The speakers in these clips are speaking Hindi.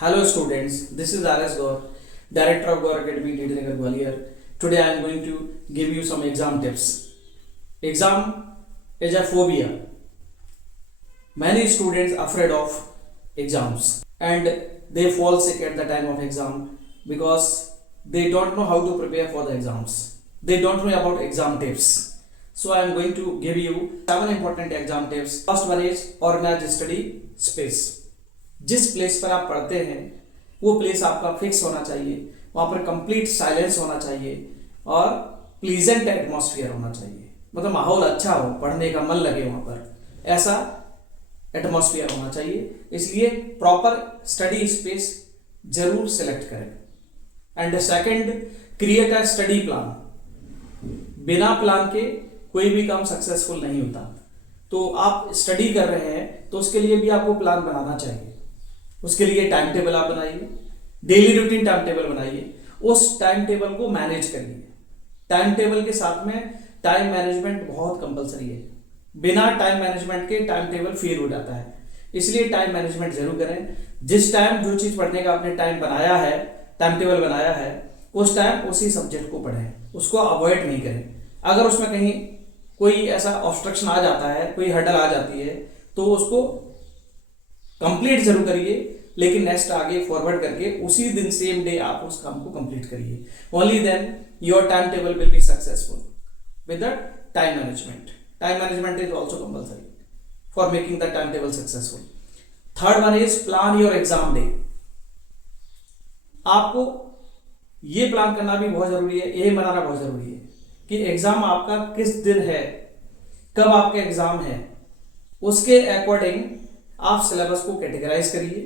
Hello students, this is R.S. Gaur, Director of Gaur Academy, Nagar Gwalior. Today I am going to give you some exam tips. Exam is a phobia. Many students are afraid of exams and they fall sick at the time of exam because they don't know how to prepare for the exams. They don't know about exam tips. So I am going to give you 7 important exam tips. First one is organized study space. जिस प्लेस पर आप पढ़ते हैं वो प्लेस आपका फिक्स होना चाहिए, वहाँ पर कंप्लीट साइलेंस होना चाहिए और प्लीजेंट एटमॉस्फेयर होना चाहिए, मतलब माहौल अच्छा हो, पढ़ने का मन लगे वहाँ पर, ऐसा एटमॉस्फेयर होना चाहिए। इसलिए प्रॉपर स्टडी स्पेस जरूर सेलेक्ट करें। And second, create a study plan. बिना प्लान के कोई भी काम सक्सेसफुल नहीं होता। तो आप स्टडी कर रहे हैं तो उसके लिए भी आपको प्लान बनाना चाहिए। उसके लिए टाइम टेबल आप बनाइए, डेली रूटीन टाइम टेबल बनाइए, उस टाइम टेबल को मैनेज करिए। टाइम टेबल के साथ में टाइम मैनेजमेंट बहुत कंपलसरी है। बिना टाइम मैनेजमेंट के टाइम टेबल फेल हो जाता है। इसलिए टाइम मैनेजमेंट जरूर करें। जिस टाइम जो चीज पढ़ने का आपने टाइम बनाया है, टाइम टेबल बनाया है, उस टाइम उसी सब्जेक्ट को पढ़ें, उसको अवॉइड नहीं करें। अगर उसमें कहीं कोई ऐसा ऑब्स्ट्रक्शन आ जाता है, कोई हर्डल आ जाती है, तो उसको कंप्लीट जरूर करिए, लेकिन नेक्स्ट आगे फॉरवर्ड करके उसी दिन सेम डे आप उस काम को कंप्लीट करिए। Only then your time table will be successful with the time management. Time management is also compulsory for making the time table successful. Third one is plan your exam day. आपको ये प्लान करना भी बहुत जरूरी है, एम बनाना बहुत जरूरी है कि एग्जाम आपका किस दिन है, कब आपका एग्जाम है। उसके अकॉर्डिंग आप सिलेबस को कैटेगराइज करिए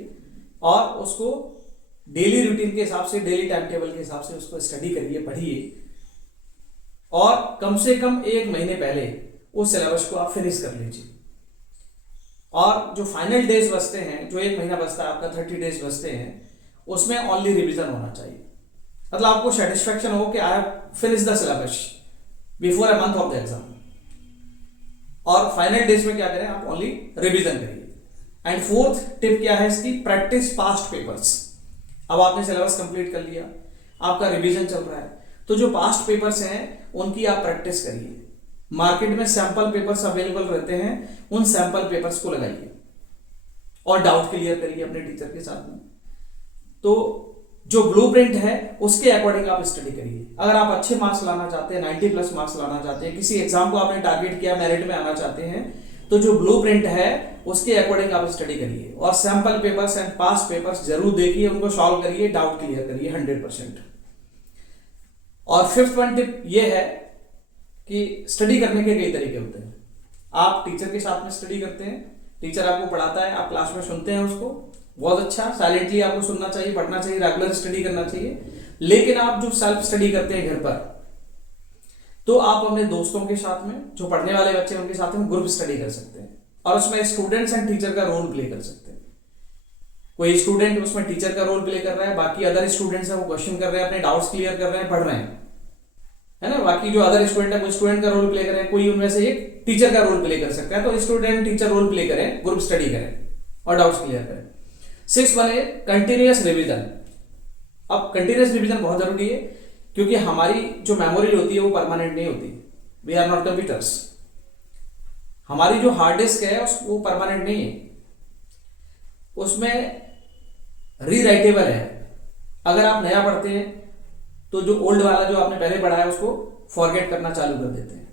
और उसको डेली रूटीन के हिसाब से, डेली टाइम टेबल के हिसाब से उसको स्टडी करिए, पढ़िए और कम से कम 1 महीने पहले उस सिलेबस को आप फिनिश कर लीजिए। और जो फाइनल डेज बचते हैं, जो 1 महीना बचता है आपका, 30 डेज बचते हैं, उसमें ओनली रिवीजन होना चाहिए। मतलब आपको सेटिस्फेक्शन हो कि I have finish the syllabus before a month of the exam. और फाइनल डेज में क्या करें, आप ओनली रिवीजन करिए। एंड फोर्थ टिप क्या है इसकी, प्रैक्टिस पास्ट पेपर्स। अब आपने सिलेबस कंप्लीट कर लिया, आपका रिवीजन चल रहा है, तो जो पास्ट पेपर्स हैं उनकी आप प्रैक्टिस करिए। मार्केट में सैंपल पेपर्स अवेलेबल रहते हैं, उन सैंपल पेपर्स को लगाइए और डाउट क्लियर करिए अपने टीचर के साथ में। तो जो ब्लूप्रिंट है उसके अकॉर्डिंग आप स्टडी करिए। अगर आप अच्छे मार्क्स लाना चाहते हैं, 90+ मार्क्स लाना चाहते हैं, किसी एग्जाम को आपने टारगेट किया, मेरिट में आना चाहते हैं, तो जो ब्लूप्रिंट है उसके अकॉर्डिंग आप स्टडी करिए और sample papers and past papers जरूर देखिए, उनको सॉल्व करिए, डाउट क्लियर करिए 100%। और फिफ्थ वन टिप ये है कि स्टडी करने के कई तरीके होते हैं। आप टीचर के साथ में स्टडी करते हैं, टीचर आपको पढ़ाता है, आप क्लास में सुनते हैं उसको, बहुत अच्छा, साइलेंटली आपको सुनना चाहिए, पढ़ना चाहिए, रेगुलर स्टडी करना चाहिए। लेकिन आप जो सेल्फ स्टडी करते हैं घर पर, तो आप अपने दोस्तों के साथ में, जो पढ़ने वाले बच्चे हैं उनके साथ में ग्रुप स्टडी कर सकते हैं और उसमें स्टूडेंट्स एंड टीचर का रोल प्ले कर सकते हैं। कोई स्टूडेंट उसमें टीचर का रोल प्ले कर रहा है, बाकी अदर स्टूडेंट्स हैं वो क्वेश्चन कर रहे हैं, अपने डाउट्स क्लियर कर रहे हैं, पढ़ रहे हैं, है ना। बाकी जो अदर स्टूडेंट है, कोई स्टूडेंट का रोल प्ले करें, कोई उनमें से एक टीचर का रोल प्ले कर सकता है। तो स्टूडेंट टीचर रोल प्ले करें, ग्रुप स्टडी करें और डाउट्स क्लियर करें। 6 वन है कंटिन्यूअस रिवीजन। अब कंटिन्यूअस रिवीजन बहुत जरूरी है क्योंकि हमारी जो मेमोरी होती है वो परमानेंट नहीं होती। We are not computers. हमारी जो हार्ड डिस्क है वो परमानेंट नहीं है, उसमें रीराइटेबल है। अगर आप नया पढ़ते हैं तो जो ओल्ड वाला जो आपने पहले पढ़ा है उसको फॉरगेट करना चालू कर देते हैं।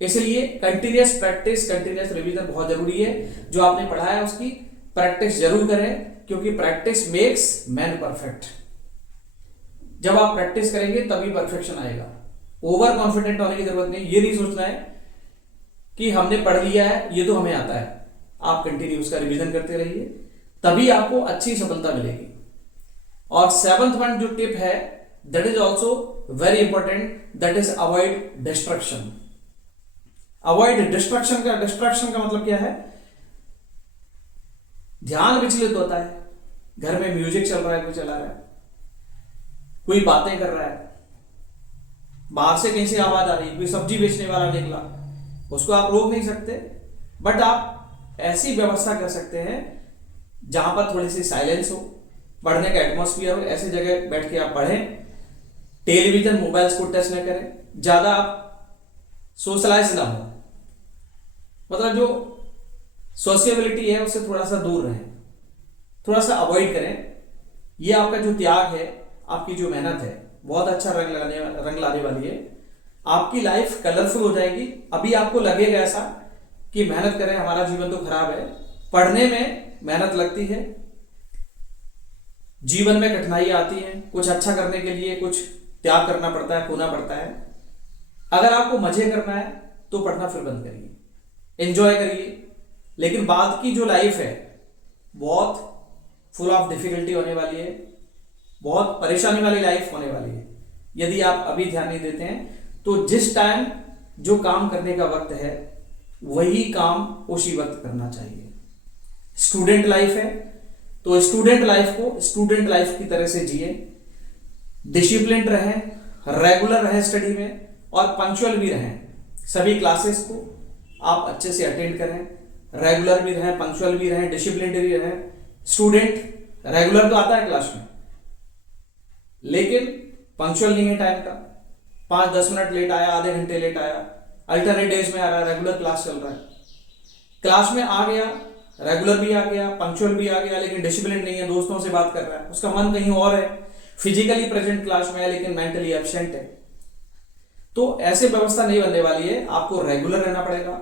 इसलिए कंटिन्यूअस प्रैक्टिस, कंटिन्यूअस रिवीजन बहुत जरूरी है। जो आपने पढ़ा है उसकी प्रैक्टिस जरूर करें क्योंकि प्रैक्टिस मेक्स मैन परफेक्ट। जब आप प्रैक्टिस करेंगे तभी परफेक्शन आएगा। ओवर कॉन्फिडेंट होने की जरूरत नहीं, ये नहीं सोचना है कि हमने पढ़ लिया है, ये तो हमें आता है। आप कंटिन्यू उसका रिवीजन करते रहिए, तभी आपको अच्छी सफलता मिलेगी। और 7th वन जो टिप है, that is also very important, that is avoid destruction. Avoid destruction का मतलब क्या है, ध्यान विचलित होता है। घर में म्यूजिक चल रहा है, कोई चला रहा है, कोई बातें कर रहा है, बाहर से कहीं से आवाज आ रही है, कोई सब्जी बेचने वाला निकला, उसको आप रोक नहीं सकते। बट आप ऐसी व्यवस्था कर सकते हैं जहां पर थोड़ी सी साइलेंस हो, पढ़ने का एटमॉस्फेयर हो, ऐसी जगह बैठ के आप पढ़ें। टेलीविजन मोबाइल्स को टच न करें, ज्यादा आप सोशलाइज ना हो, मतलब जो सोशियबिलिटी है उससे थोड़ा सा दूर रहें, थोड़ा सा अवॉइड करें। ये आपका जो त्याग है, आपकी जो मेहनत है, बहुत अच्छा रंग लाने वाली है। आपकी लाइफ कलरफुल हो जाएगी। अभी आपको लगेगा ऐसा कि मेहनत करें, हमारा जीवन तो खराब है। पढ़ने में मेहनत लगती है, जीवन में कठिनाइयां आती हैं, कुछ अच्छा करने के लिए कुछ त्याग करना पड़ता है, खोना पड़ता है। अगर आपको मजे करना है तो पढ़ना फिर बंद करिए, एंजॉय करिए। लेकिन बाद की जो लाइफ है बहुत फुल ऑफ डिफिकल्टी होने वाली है, बहुत परेशानी वाली लाइफ होने वाली है यदि आप अभी ध्यान नहीं देते हैं। तो जिस टाइम जो काम करने का वक्त है वही काम उसी वक्त करना चाहिए। स्टूडेंट लाइफ है तो स्टूडेंट लाइफ को स्टूडेंट लाइफ की तरह से जिए, डिसिप्लिन रहें, रेगुलर रहें स्टडी में, और पंक्चुअल भी रहें। सभी क्लासेस को आप अच्छे से अटेंड करें, रेगुलर भी रहें, पंक्चुअल भी रहें, डिसिप्लिन भी रहें। स्टूडेंट रेगुलर तो आता है क्लास में, लेकिन पंक्चुअल नहीं है टाइम का, 5-10 मिनट लेट आया, आधे घंटे लेट आया, अल्टरनेट डेज में आ रहा है, रेगुलर क्लास चल रहा है, क्लास में आ गया, रेगुलर भी आ गया, पंक्चुअल भी आ गया, लेकिन डिसिप्लिन नहीं है, दोस्तों से बात कर रहा है, उसका मन कहीं और है, फिजिकली प्रेजेंट क्लास में है लेकिन मेंटली एब्सेंट है। तो ऐसे व्यवस्था नहीं बनने वाली है। आपको रेगुलर रहना पड़ेगा,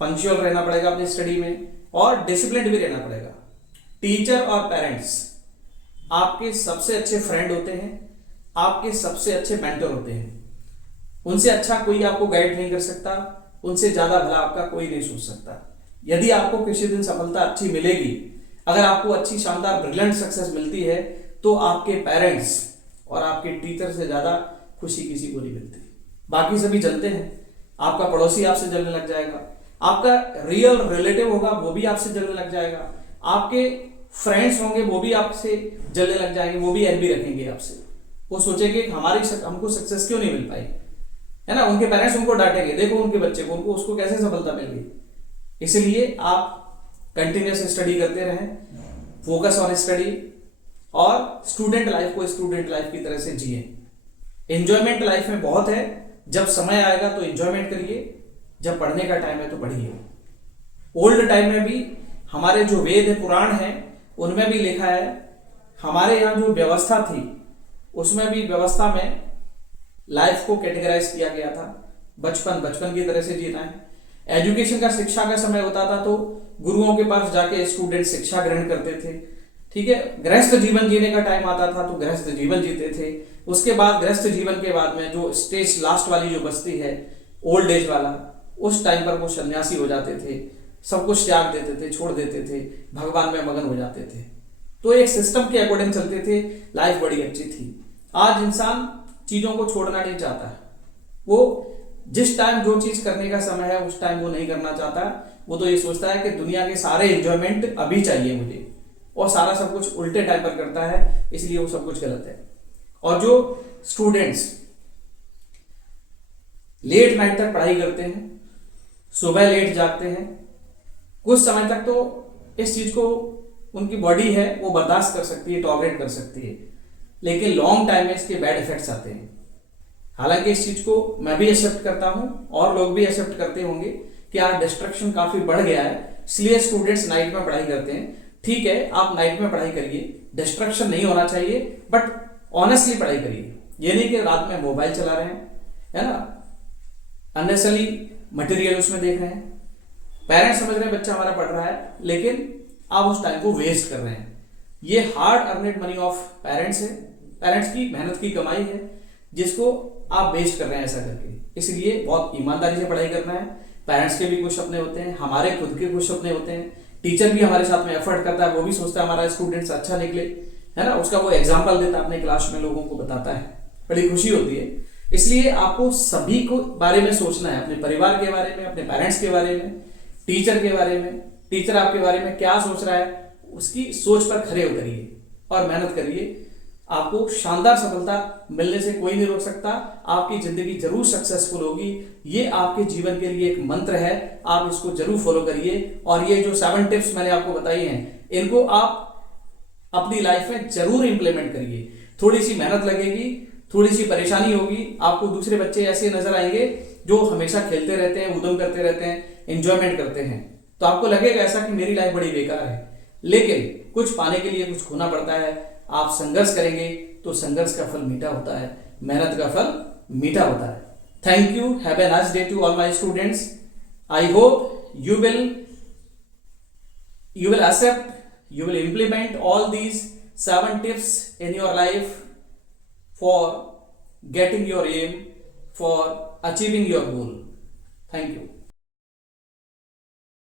पंक्चुअल रहना पड़ेगा अपनी स्टडी में, और डिसिप्लिन भी रहना पड़ेगा। टीचर और पेरेंट्स आपके सबसे अच्छे फ्रेंड होते हैं, आपके सबसे अच्छे मेंटर होते हैं। उनसे अच्छा कोई आपको गाइड नहीं कर सकता, उनसे ज्यादा भला आपका कोई नहीं सोच सकता। यदि आपको किसी दिन सफलता अच्छी मिलेगी, अगर आपको अच्छी शानदार ब्रिलियंट सक्सेस मिलती है, तो आपके पेरेंट्स और आपके टीचर से ज्यादा खुशी किसी को नहीं मिलती। बाकी सभी जलते हैं, आपका पड़ोसी आपसे जलने लग जाएगा, आपका रियल रिलेटिव होगा वो भी आपसे जलने लग जाएगा, आपके फ्रेंड्स होंगे वो भी आपसे जलने लग जाएंगे, वो भी एनवी रखेंगे आपसे। वो सोचेंगे हमको सक्सेस क्यों नहीं मिल पाई, है ना। उनके पेरेंट्स उनको डांटेंगे, देखो उनके बच्चे को, उनको उसको कैसे सफलता मिल गई। इसलिए आप कंटिन्यूस स्टडी करते रहें, फोकस ऑन स्टडी, और स्टूडेंट लाइफ को स्टूडेंट लाइफ की तरह से जिए। एंजॉयमेंट लाइफ में बहुत है, जब समय आएगा तो एंजॉयमेंट करिए, जब पढ़ने का टाइम है तो पढ़िए। ओल्ड टाइम में भी हमारे जो वेद है, पुराण है, उनमें भी लिखा है, हमारे यहाँ जो व्यवस्था थी उसमें भी व्यवस्था में लाइफ को कैटेगराइज किया गया था। बचपन की तरह से जीना है। एजुकेशन का, शिक्षा का समय होता था तो गुरुओं के पास जाके स्टूडेंट शिक्षा ग्रहण करते थे, ठीक है। गृहस्थ जीवन जीने का टाइम आता था तो गृहस्थ जीवन जीते थे। उसके बाद गृहस्थ जीवन के बाद में जो स्टेज लास्ट वाली जो बस्ती है, ओल्ड एज वाला, उस टाइम पर वो सन्यासी हो जाते थे, सब कुछ त्याग देते थे, छोड़ देते थे, भगवान में मगन हो जाते थे। तो एक सिस्टम के अकॉर्डिंग चलते थे, लाइफ बड़ी अच्छी थी। आज इंसान चीजों को छोड़ना नहीं चाहता, वो जिस टाइम जो चीज करने का समय है उस टाइम वो नहीं करना चाहता। वो तो ये सोचता है कि दुनिया के सारे एंजॉयमेंट अभी चाहिए मुझे, और सारा सब कुछ उल्टे टाइम पर करता है, इसलिए वो सब कुछ गलत है। और जो स्टूडेंट्स लेट नाइट तक पढ़ाई करते हैं, सुबह लेट जागते हैं, कुछ समय तक तो इस चीज को उनकी बॉडी है वो बर्दाश्त कर सकती है, टॉलरेट कर सकती है, लेकिन लॉन्ग टाइम में इसके बैड इफेक्ट्स आते हैं। हालांकि इस चीज को मैं भी एक्सेप्ट करता हूं और लोग भी एक्सेप्ट करते होंगे कि आज डिस्ट्रक्शन काफी बढ़ गया है, इसलिए स्टूडेंट्स नाइट में पढ़ाई करते हैं। ठीक है, आप नाइट में पढ़ाई करिए, डिस्ट्रक्शन नहीं होना चाहिए, बट ऑनेस्टली पढ़ाई करिए। ये नहीं कि रात में मोबाइल चला रहे हैं, है ना, अननेसेसरी मटेरियल उसमें देख रहे हैं। पेरेंट्स समझ रहे हैं बच्चा हमारा पढ़ रहा है, लेकिन आप उस टाइम को वेस्ट कर रहे हैं। ये हार्ड अर्नेड मनी ऑफ पेरेंट्स है, पेरेंट्स की मेहनत की कमाई है, जिसको आप वेस्ट कर रहे हैं ऐसा करके। इसलिए बहुत ईमानदारी से पढ़ाई करना है। पेरेंट्स के भी कुछ सपने होते हैं, हमारे खुद के कुछ सपने होते हैं, टीचर भी हमारे साथ में एफर्ट करता है, वो भी सोचता है हमारा स्टूडेंट्स अच्छा निकले, है ना, उसका वो एग्जाम्पल देता है अपने क्लास में, लोगों को बताता है, बड़ी खुशी होती है। इसलिए आपको सभी को बारे में सोचना है, अपने परिवार के बारे में, अपने पेरेंट्स के बारे में, टीचर के बारे में, टीचर आपके बारे में क्या सोच रहा है, उसकी सोच पर खरे उतरिए और मेहनत करिए। आपको शानदार सफलता मिलने से कोई नहीं रोक सकता। आपकी जिंदगी जरूर सक्सेसफुल होगी। ये आपके जीवन के लिए एक मंत्र है, आप इसको जरूर फॉलो करिए। और ये जो 7 टिप्स मैंने आपको बताई हैं, इनको आप अपनी लाइफ में जरूर इंप्लीमेंट करिए। थोड़ी सी मेहनत लगेगी, थोड़ी सी परेशानी होगी, आपको दूसरे बच्चे ऐसे नजर आएंगे जो हमेशा खेलते रहते हैं, उद्यम करते रहते हैं, एंजॉयमेंट करते हैं, तो आपको लगेगा ऐसा कि मेरी लाइफ बड़ी बेकार है। लेकिन कुछ पाने के लिए कुछ खोना पड़ता है। आप संघर्ष करेंगे तो संघर्ष का फल मीठा होता है, मेहनत का फल मीठा होता है। Thank you, have a nice day to all my students. I hope you will accept, you will implement all these 7 tips in your life for getting your aim, for achieving your goal. Thank you.